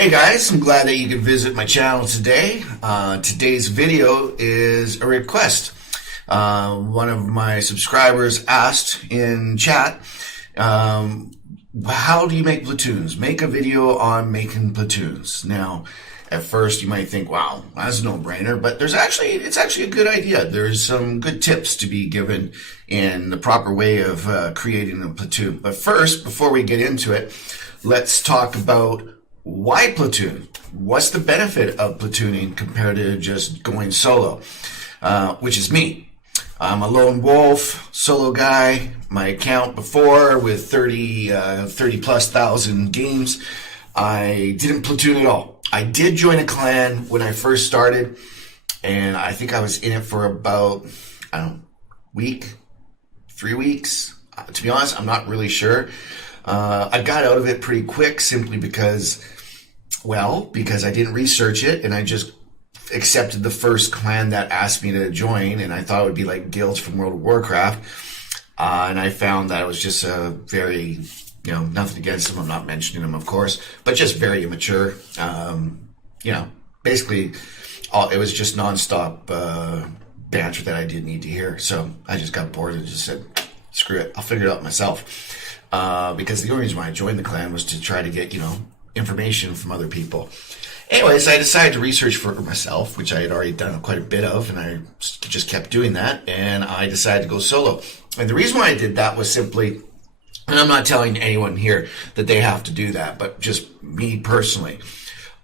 Hey guys, I'm glad that you could visit my channel today. Today's video is a request. One of my subscribers asked in chat, how do you make platoons? Make a video on making platoons. Now, at first you might think, wow, that's a no-brainer, but it's actually a good idea. There's some good tips to be given in the proper way of creating a platoon. But first, before we get into it, let's talk about why platoon? What's the benefit of platooning compared to just going solo? Which is me. I'm a lone wolf, solo guy. My account before with 30 plus thousand games, I didn't platoon at all. I did join a clan when I first started, and I think I was in it for about, I don't know, week, 3 weeks. To be honest, I'm not really sure. I got out of it pretty quick simply because I didn't research it and I just accepted the first clan that asked me to join, and I thought it would be like guilds from World of Warcraft. And I found that it was just a very, nothing against them, I'm not mentioning them, of course, but just very immature. Basically, it was just nonstop banter that I didn't need to hear. So I just got bored and just said, screw it, I'll figure it out myself. Because the only reason why I joined the clan was to try to get, information from other people. Anyways, I decided to research for myself, which I had already done quite a bit of, and I just kept doing that, and I decided to go solo. And the reason why I did that was simply, and I'm not telling anyone here that they have to do that, but just me personally,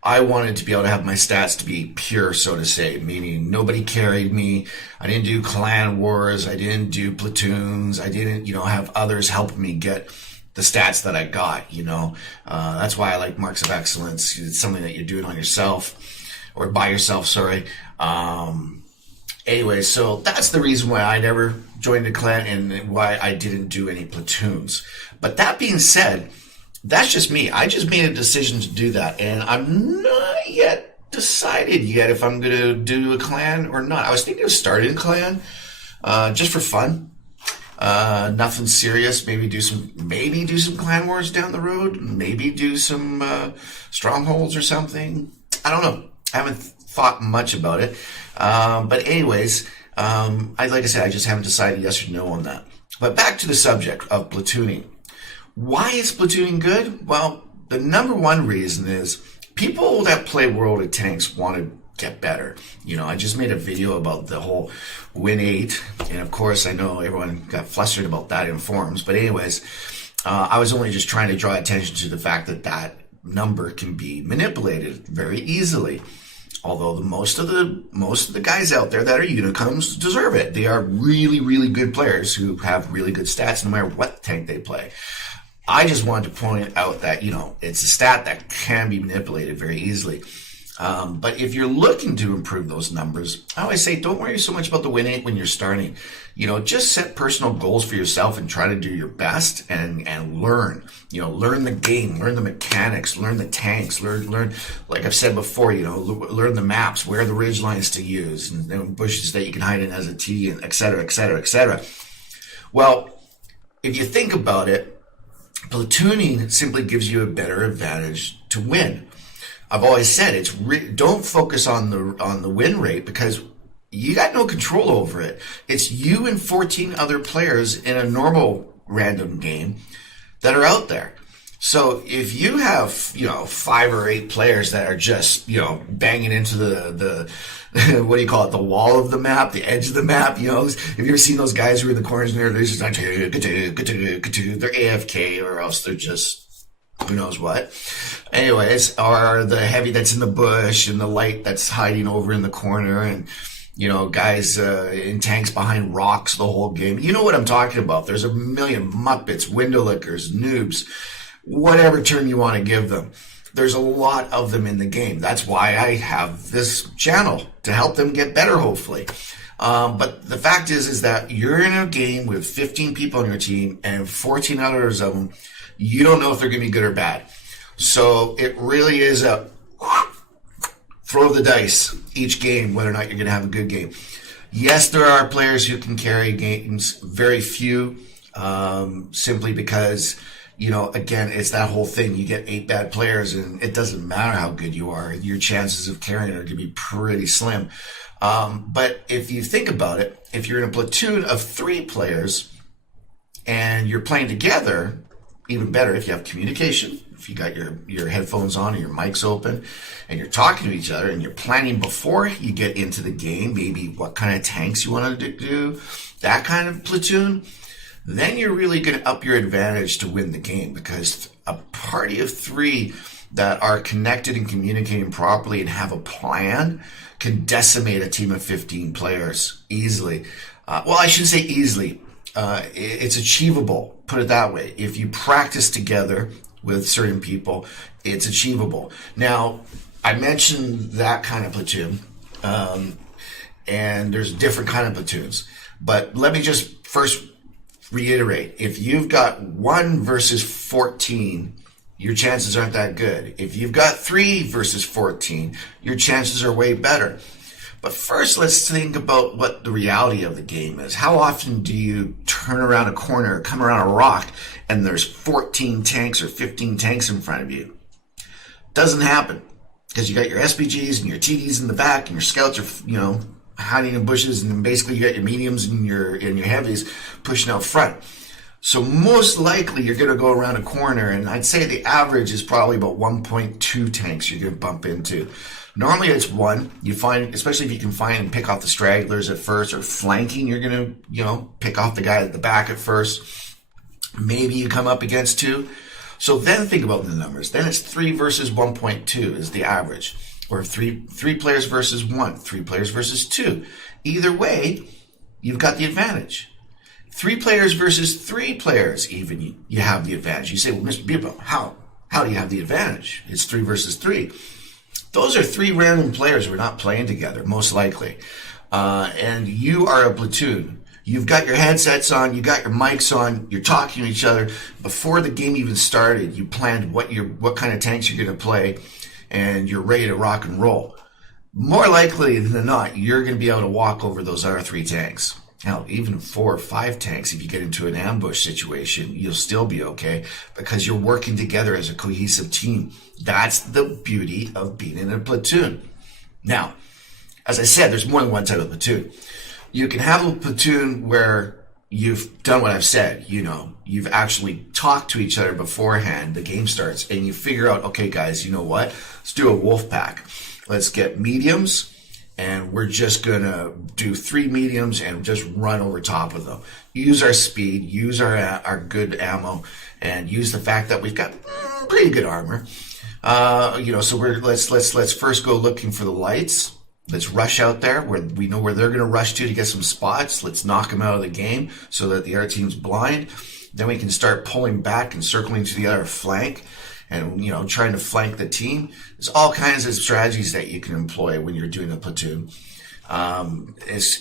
I wanted to be able to have my stats to be pure, so to say, meaning nobody carried me. I didn't do clan wars. I didn't do platoons. I didn't, have others help me get the stats that I got, That's why I like marks of excellence. It's something that you're doing on yourself or by yourself, sorry. Anyway, so that's the reason why I never joined a clan and why I didn't do any platoons. But that being said, that's just me. I just made a decision to do that, and I'm not yet decided if I'm going to do a clan or not. I was thinking of starting a clan, just for fun. Nothing serious. Maybe do some clan wars down the road. Maybe do some strongholds or something. I don't know. I haven't thought much about it. But anyways, like I said, I just haven't decided yes or no on that. But back to the subject of platooning. Why is platooning good? Well, the number one reason is people that play World of Tanks want to get better. I just made a video about the whole win 8, and of course I know everyone got flustered about that in forums, but anyways, I was only just trying to draw attention to the fact that number can be manipulated very easily. Although most of the guys out there that are unicorns deserve it. They are really, really good players who have really good stats no matter what tank they play. I just wanted to point out that, it's a stat that can be manipulated very easily. But if you're looking to improve those numbers, I always say don't worry so much about the win 8 when you're starting. Just set personal goals for yourself and try to do your best and learn. Learn the game, learn the mechanics, learn the tanks, learn like I've said before, learn the maps, where are the ridge lines to use, and bushes that you can hide in as a T, and et cetera, et cetera, et cetera. Well, if you think about it, platooning simply gives you a better advantage to win. I've always said don't focus on the win rate because you got no control over it. It's you and 14 other players in a normal random game that are out there. So if you have 5 or 8 players that are just banging into the what do you call it, the wall of the map, the edge of the map, have you ever seen those guys who are in the corners there? They're just like they're AFK, or else they're just who knows what. Anyways, or the heavy that's in the bush and the light that's hiding over in the corner, and guys in tanks behind rocks the whole game. You know what I'm talking about. There's a million muppets, window lickers, noobs, whatever term you want to give them. There's a lot of them in the game. That's why I have this channel, to help them get better, hopefully. But the fact is that you're in a game with 15 people on your team and 14 others of them, you don't know if they're going to be good or bad. So it really is a throw the dice each game, whether or not you're going to have a good game. Yes, there are players who can carry games, very few, simply because again, it's that whole thing. You get 8 bad players, and it doesn't matter how good you are. Your chances of carrying are going to be pretty slim. But if you think about it, if you're in a platoon of 3 players and you're playing together, even better if you have communication, if you got your headphones on and your mic's open and you're talking to each other and you're planning before you get into the game, maybe what kind of tanks you want to do, that kind of platoon, then you're really going to up your advantage to win the game, because a party of 3 that are connected and communicating properly and have a plan can decimate a team of 15 players easily. Well, I shouldn't say easily. It's achievable, put it that way. If you practice together with certain people, it's achievable. Now, I mentioned that kind of platoon, and there's different kind of platoons. But let me just first reiterate. If you've got 1 versus 14, your chances aren't that good. If you've got 3 versus 14, your chances are way better. But first, let's think about what the reality of the game is. How often do you turn around a corner, come around a rock, and there's 14 tanks or 15 tanks in front of you? Doesn't happen, because you got your SPGs and your TDs in the back, and your scouts are, hiding in bushes, and then basically you got your mediums and your heavies pushing out front. So most likely you're going to go around a corner, and I'd say the average is probably about 1.2 tanks you're going to bump into. Normally it's 1. You find, especially if you can find and pick off the stragglers at first, or flanking, you're going to, pick off the guy at the back at first. Maybe you come up against 2. So then think about the numbers. Then it's 3 versus 1.2 is the average. Or 3 players versus 1, 3 players versus 2. Either way, you've got the advantage. 3 players versus 3 players, even, you have the advantage. You say, well, Mr.BeetleBum, how do you have the advantage? It's 3 versus 3. Those are 3 random players who are not playing together, most likely. And you are a platoon. You've got your headsets on, you got your mics on, you're talking to each other. Before the game even started, you planned what kind of tanks you're going to play, and you're ready to rock and roll. More likely than not, you're going to be able to walk over those other 3 tanks. Hell, even 4 or 5 tanks, if you get into an ambush situation, you'll still be okay, because you're working together as a cohesive team. That's the beauty of being in a platoon. Now, as I said, there's more than one type of platoon. You can have a platoon where you've done what I've said. You've actually talked to each other beforehand. The game starts, and you figure out, okay, guys, you know what? Let's do a wolf pack. Let's get mediums, and we're just going to do 3 mediums and just run over top of them. Use our speed, use our good ammo, and use the fact that we've got pretty good armor. So let's first go looking for the lights. Let's rush out there where we know where they're going to rush to get some spots. Let's knock them out of the game so that the other team's blind. Then we can start pulling back and circling to the other flank, and trying to flank the team. There's all kinds of strategies that you can employ when you're doing a platoon. It's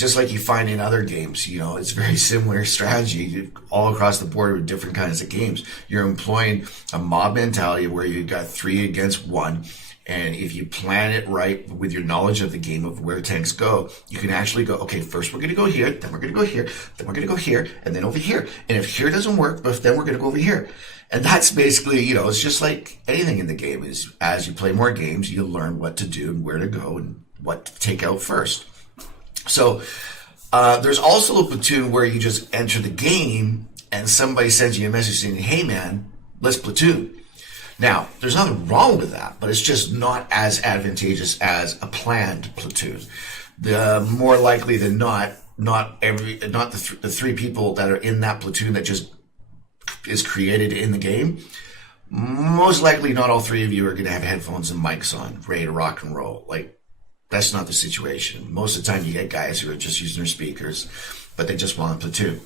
just like you find in other games. It's very similar strategy all across the board with different kinds of games. You're employing a mob mentality where you've got 3 against 1. And if you plan it right with your knowledge of the game of where tanks go, you can actually go, okay, first we're going to go here, then we're going to go here, then we're going to go here, and then over here. And if here doesn't work, but then we're going to go over here. And that's basically, it's just like anything in the game is, as you play more games, you learn what to do and where to go and what to take out first. So there's also a platoon where you just enter the game and somebody sends you a message saying, hey man, let's platoon. Now, there's nothing wrong with that, but it's just not as advantageous as a planned platoon. The more likely than not the 3 people that are in that platoon that just is created in the game, most likely not all 3 of you are going to have headphones and mics on, ready to rock and roll. Like, that's not the situation. Most of the time you get guys who are just using their speakers, but they just want a platoon.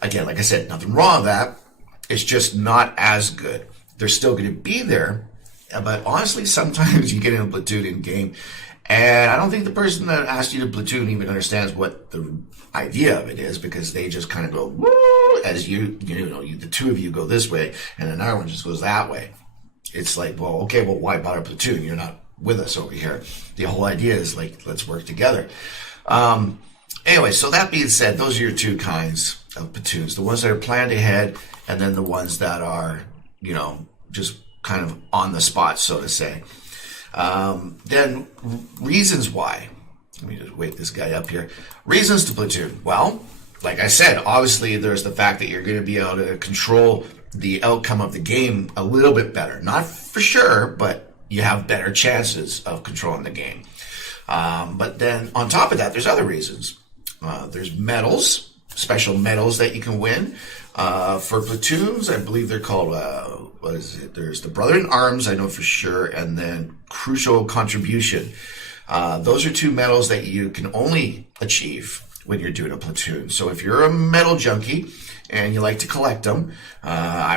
Again, like I said, nothing wrong with that. It's just not as good. They're still going to be there, but honestly, sometimes you get in a platoon in game, and I don't think the person that asked you to platoon even understands what the idea of it is, because they just kind of go, woo, as the 2 of you go this way, and another one just goes that way. It's like, well, okay, well, why bother platoon? You're not with us over here. The whole idea is like, let's work together. Anyway, so that being said, those are your 2 kinds. of platoons. The ones that are planned ahead, and then the ones that are, just kind of on the spot, so to say. Then reasons why. Let me just wake this guy up here. Reasons to platoon. Well, like I said, obviously there's the fact that you're going to be able to control the outcome of the game a little bit better. Not for sure, but you have better chances of controlling the game. But then on top of that, there's other reasons. There's medals, special medals that you can win. For platoons, I believe they're called, what is it? There's the Brother in Arms, I know for sure, and then Crucial Contribution. Those are 2 medals that you can only achieve when you're doing a platoon. So if you're a medal junkie and you like to collect them, I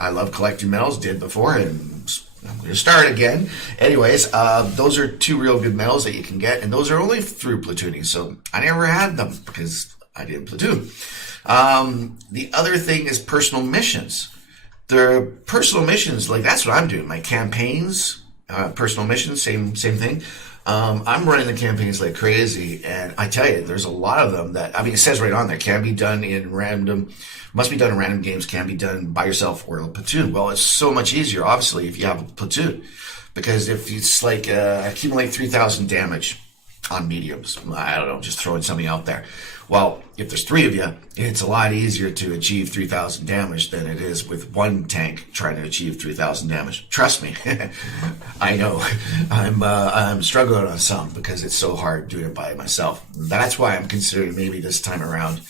love collecting medals, did before, and I'm going to start again. Anyways, those are 2 real good medals that you can get, and those are only through platooning. So I never had them because I didn't platoon. The other thing is personal missions. The personal missions, like that's what I'm doing. My campaigns, personal missions, same thing. I'm running the campaigns like crazy, and I tell you, there's a lot of them that, it says right on there, can be done in random, must be done in random games, can be done by yourself or a platoon. Well, it's so much easier, obviously, if you have a platoon, because if it's like accumulate 3,000 damage on mediums, I don't know, just throwing something out there. Well, if there's 3 of you, it's a lot easier to achieve 3,000 damage than it is with 1 tank trying to achieve 3,000 damage. Trust me, I know. I'm struggling on some because it's so hard doing it by myself. That's why I'm considering maybe this time around,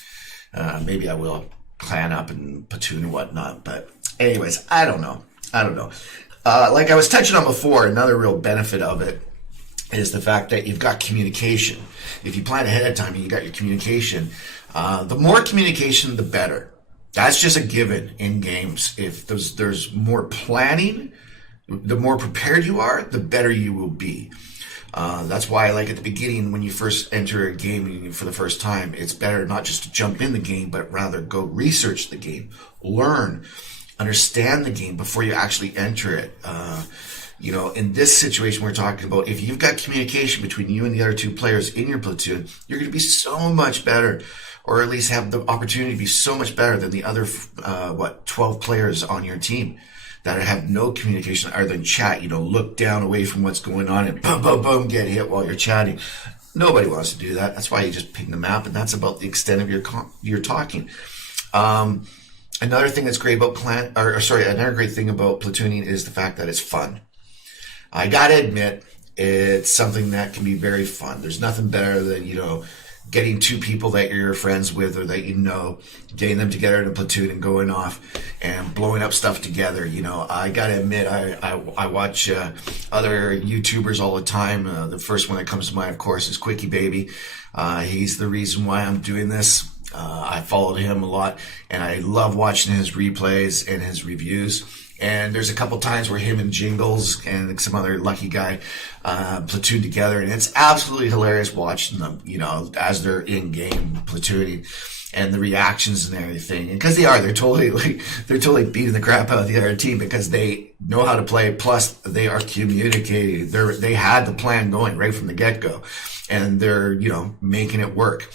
maybe I will clan up and platoon and whatnot. But anyways, I don't know. Like I was touching on before, another real benefit of it is the fact that you've got communication. If you plan ahead of time and you got your communication, the more communication, the better. That's just a given in games. If there's more planning, the more prepared you are, the better you will be. That's why, like at the beginning, when you first enter a game for the first time, it's better not just to jump in the game, but rather go research the game, learn, understand the game before you actually enter it. In this situation we're talking about, if you've got communication between you and the other 2 players in your platoon, you're going to be so much better, or at least have the opportunity to be so much better than the other, 12 players on your team that have no communication other than chat, look down away from what's going on and boom, boom, boom, get hit while you're chatting. Nobody wants to do that. That's why you just ping the map, and that's about the extent of your talking. Another thing that's great about another great thing about platooning is the fact that it's fun. I gotta admit, it's something that can be very fun. There's nothing better than, getting 2 people that you're friends with or that getting them together in a platoon and going off and blowing up stuff together. I gotta admit, I watch other YouTubers all the time. The first one that comes to mind, of course, is Quickie Baby. He's the reason why I'm doing this. I followed him a lot, and I love watching his replays and his reviews. And there's a couple times where him and Jingles and some other lucky guy platoon together, and it's absolutely hilarious watching them, as they're in game platooning, and the reactions and everything. And because they're totally beating the crap out of the other team because they know how to play. Plus, they are communicating. They had the plan going right from the get go, and they're making it work.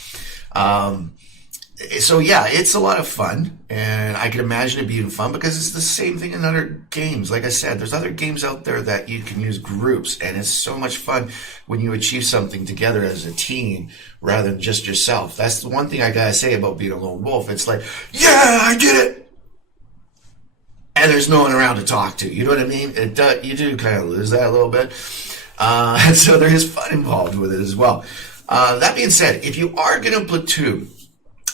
So yeah, it's a lot of fun, and I can imagine it being fun because it's the same thing in other games. Like I said, there's other games out there that you can use groups, and it's so much fun when you achieve something together as a team rather than just yourself. That's the one thing I gotta say about being a lone wolf. It's like, yeah, I did it! And there's no one around to talk to. You know what I mean? You do kind of lose that a little bit. And so there is fun involved with it as well. That being said, if you are gonna platoon,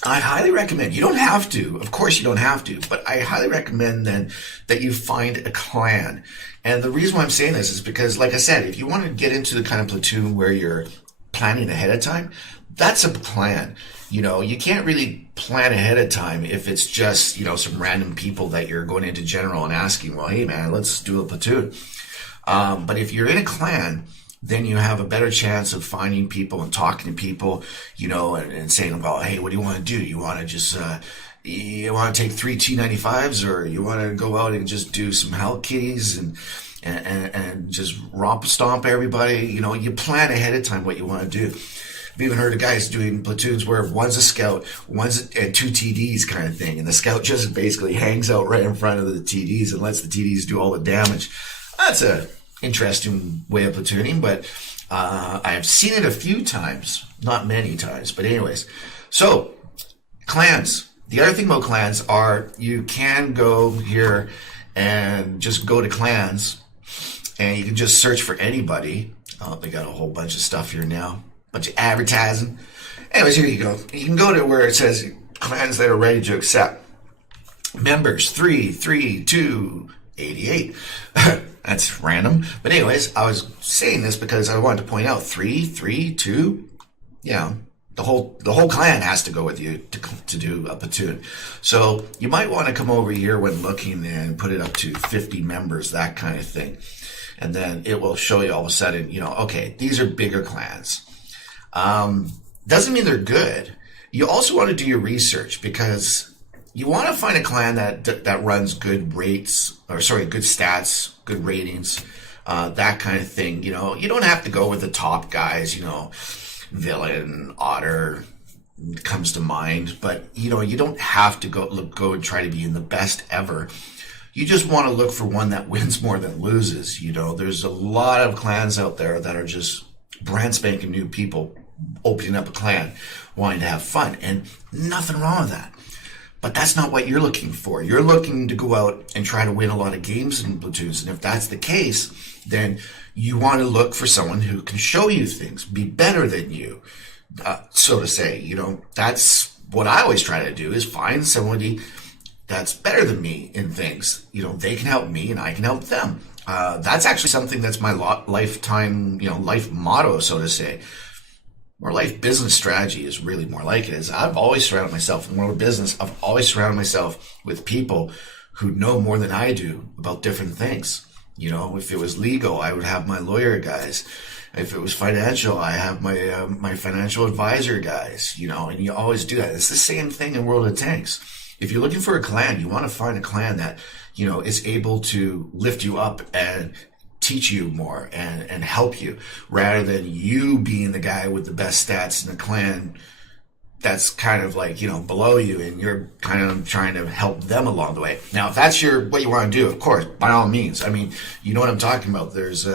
I highly recommend, you don't have to, of course you don't have to, but I highly recommend then that you find a clan. And the reason why I'm saying this is because, like I said, if you want to get into the kind of platoon where you're planning ahead of time, that's a plan. You can't really plan ahead of time if it's just, some random people that you're going into general and asking, well, hey man, let's do a platoon. But if you're in a clan, then you have a better chance of finding people and talking to people, and saying, well, hey, what do you want to do? You want to just, you want to take 3 T95s, or you want to go out and just do some Hell Kitties and just romp stomp everybody? You plan ahead of time what you want to do. I've even heard of guys doing platoons where one's a scout, one's a two TDs kind of thing, and the scout just basically hangs out right in front of the TDs and lets the TDs do all the damage. That's a interesting way of platooning, but I've seen it a few times, not many times, but anyways. So, clans. The other thing about clans are you can go here and just go to clans, and you can just search for anybody. Oh, they got a whole bunch of stuff here now. Bunch of advertising. Anyways, here you go. You can go to where it says clans that are ready to accept. Members 332 88. That's random. But anyways, I was saying this because I wanted to point out 332. Yeah, the whole clan has to go with you to do a platoon. So you might want to come over here when looking and put it up to 50 members, that kind of thing. And then it will show you all of a sudden, okay, these are bigger clans. Doesn't mean they're good. You also want to do your research because you want to find a clan that runs good rates, good stats, good ratings, that kind of thing. You don't have to go with the top guys, Villain, Otter comes to mind, but you don't have to go and try to be in the best ever. You just want to look for one that wins more than loses. There's a lot of clans out there that are just brand spanking new people opening up a clan, wanting to have fun, and nothing wrong with that. But that's not what you're looking for. You're looking to go out and try to win a lot of games in platoons. And if that's the case, then you want to look for someone who can show you things, be better than you, so to say. That's what I always try to do, is find somebody that's better than me in things. They can help me and I can help them. That's actually something that's my lifetime, life motto, so to say. Or life business strategy is really more like it. Is I've always surrounded myself in the world of business. I've always surrounded myself with people who know more than I do about different things. If it was legal, I would have my lawyer guys. If it was financial, I have my financial advisor guys. And you always do that. It's the same thing in World of Tanks. If you're looking for a clan, you want to find a clan that is able to lift you up and teach you more and help you, rather than you being the guy with the best stats in the clan that's kind of like, below you, and you're kind of trying to help them along the way. Now, if that's what you want to do, of course, by all means. I mean, you know what I'm talking about. There's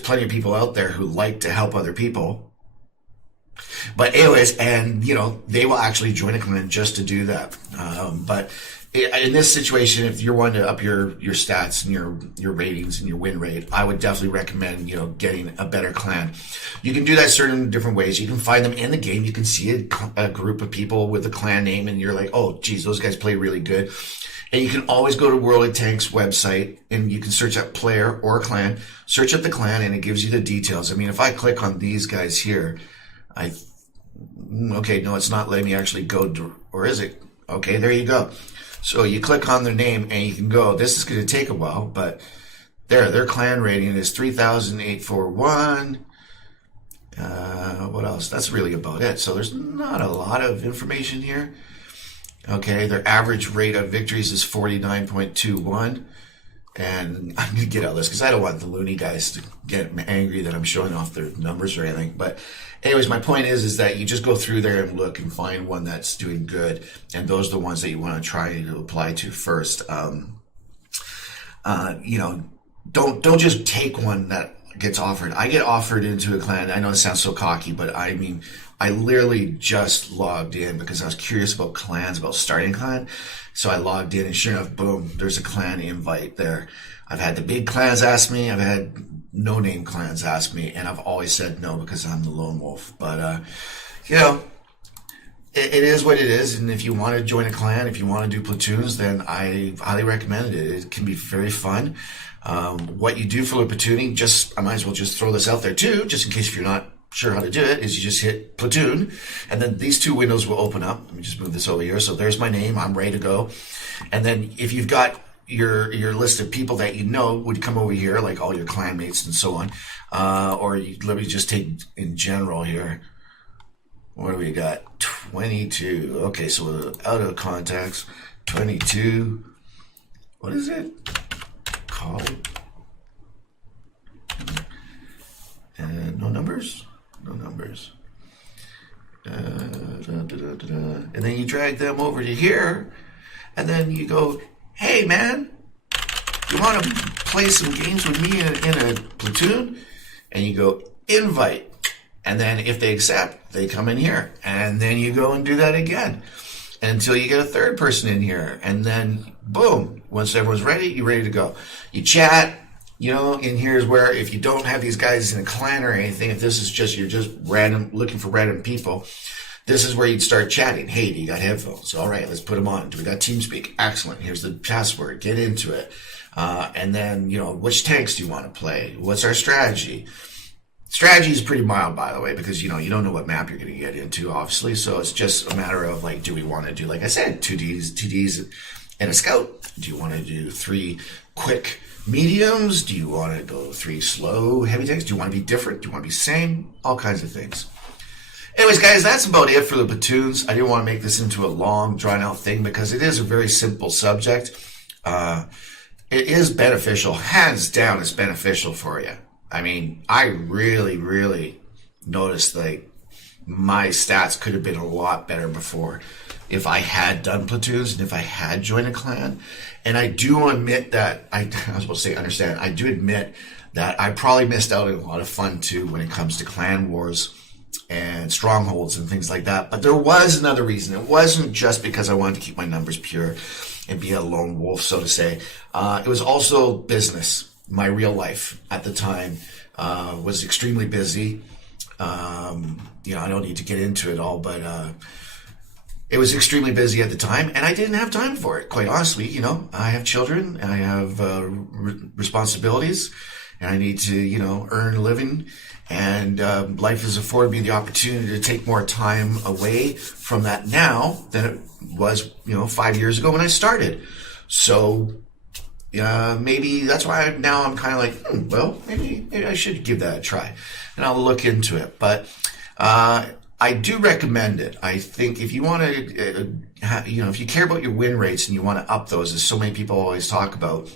plenty of people out there who like to help other people. But anyways, and they will actually join a clan just to do that. But in this situation, if you're wanting to up your stats and your ratings and your win rate, I would definitely recommend, getting a better clan. You can do that certain different ways. You can find them in the game. You can see a group of people with a clan name and you're like, oh, geez, those guys play really good. And you can always go to World of Tanks website and you can search up player or clan, search up the clan, and it gives you the details. I mean, if I click on these guys here, okay, no, it's not letting me actually go to, or is it? Okay, there you go. So you click on their name and you can go. This is going to take a while, but their clan rating is 3,841. What else? That's really about it. So there's not a lot of information here. Okay, their average rate of victories is 49.21. And I'm going to get out of this because I don't want the loony guys to get angry that I'm showing off their numbers or anything. But anyways, my point is that you just go through there and look and find one that's doing good. And those are the ones that you want to try to apply to first. Don't just take one that gets offered. I get offered into a clan. I know it sounds so cocky, but I mean, I literally just logged in because I was curious about clans, about starting a clan. So I logged in and sure enough, boom, there's a clan invite there. I've had the big clans ask me. I've had no-name clans ask me, and I've always said no because I'm the lone wolf. But, it is what it is. And if you want to join a clan, if you want to do platoons, then I highly recommend it. It can be very fun. What you do for the platooning, I might as well just throw this out there too, just in case if you're not sure how to do it, is you just hit platoon, and then these two windows will open up. Let me just move this over here. So there's my name. I'm ready to go. And then if you've got your list of people that would come over here, like all your clanmates and so on, let me just take in general here. What do we got? 22. Okay, so out of contacts, 22. What is it? Call. And no numbers? No numbers. And then you drag them over to here, and then you go, hey man, you want to play some games with me in a platoon? And you go, invite. And then if they accept, they come in here. And then you go and do that again until you get a third person in here. And then boom, once everyone's ready, you're ready to go. You chat. You know, in here is where if you don't have these guys in a clan or anything, if this is just, you're just random, looking for random people, this is where you'd start chatting. Hey, do you got headphones? All right, let's put them on. Do we got TeamSpeak? Excellent. Here's the password. Get into it. And then, you know, which tanks do you want to play? What's our strategy? Strategy is pretty mild, by the way, because, you know, you don't know what map you're going to get into, obviously. So it's just a matter of, like, do we want to do, like I said, 2Ds and a scout? Do you want to do 3 quick mediums? Do you want to go 3 slow heavy tanks? Do you want to be different? Do you want to be same? All kinds of things. Anyways, guys, that's about it for the platoons. I didn't want to make this into a long, drawn-out thing because it is a very simple subject. It is beneficial. Hands down, it's beneficial for you. I mean, I really, really noticed, like, my stats could have been a lot better before if I had done platoons and if I had joined a clan. And I do admit that, I was supposed to say understand, I do admit that I probably missed out on a lot of fun too when it comes to clan wars and strongholds and things like that. But there was another reason. It wasn't just because I wanted to keep my numbers pure and be a lone wolf, so to say. It was also business. My real life at the time was extremely busy. You know, I don't need to get into it all, but it was extremely busy at the time, and I didn't have time for it, quite honestly. You know, I have children, I have responsibilities, and I need to, you know, earn a living. And life has afforded me the opportunity to take more time away from that now than it was, you know, 5 years ago when I started. So maybe that's why now I'm kind of like, well, maybe I should give that a try, and I'll look into it. But I do recommend it. I think if you want to, you know, if you care about your win rates and you want to up those, as so many people always talk about,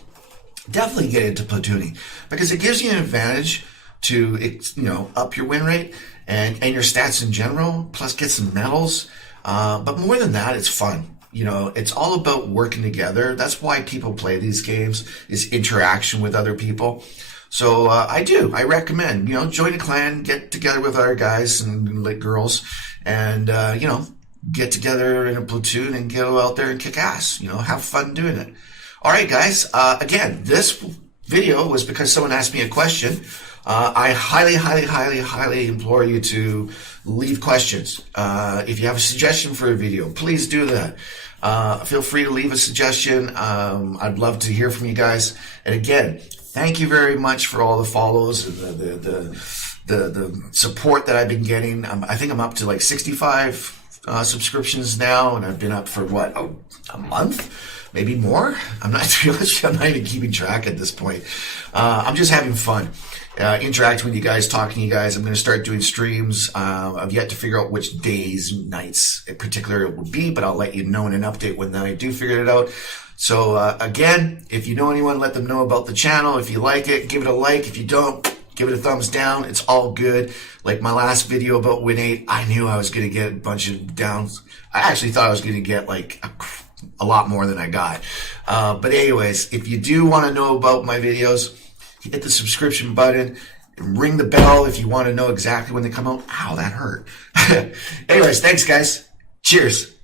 definitely get into platooning because it gives you an advantage to, you know, up your win rate and your stats in general, plus get some medals. But more than that, it's fun. You know, it's all about working together. That's why people play these games, is interaction with other people. So I recommend, you know, join a clan, get together with other guys and like girls, and you know, get together in a platoon and go out there and kick ass. You know, have fun doing it. All right, guys. Again, this video was because someone asked me a question. I highly implore you to leave questions. If you have a suggestion for a video, please do that. Feel free to leave a suggestion. I'd love to hear from you guys. And again, thank you very much for all the follows and the support that I've been getting. I think I'm up to like 65 subscriptions now, and I've been up for what, a month? Maybe more? I'm not even keeping track at this point. I'm just having fun. Interacting with you guys, talking to you guys. I'm going to start doing streams. I've yet to figure out which days, nights in particular it will be, but I'll let you know in an update when I do figure it out. So again, if you know anyone, let them know about the channel. If you like it, give it a like. If you don't, give it a thumbs down. It's all good. Like my last video about Win 8, I knew I was going to get a bunch of downs. I actually thought I was going to get like a lot more than I got. But anyways, if you do want to know about my videos, hit the subscription button, ring the bell if you want to know exactly when they come out. Ow, that hurt. Anyways, thanks guys. Cheers.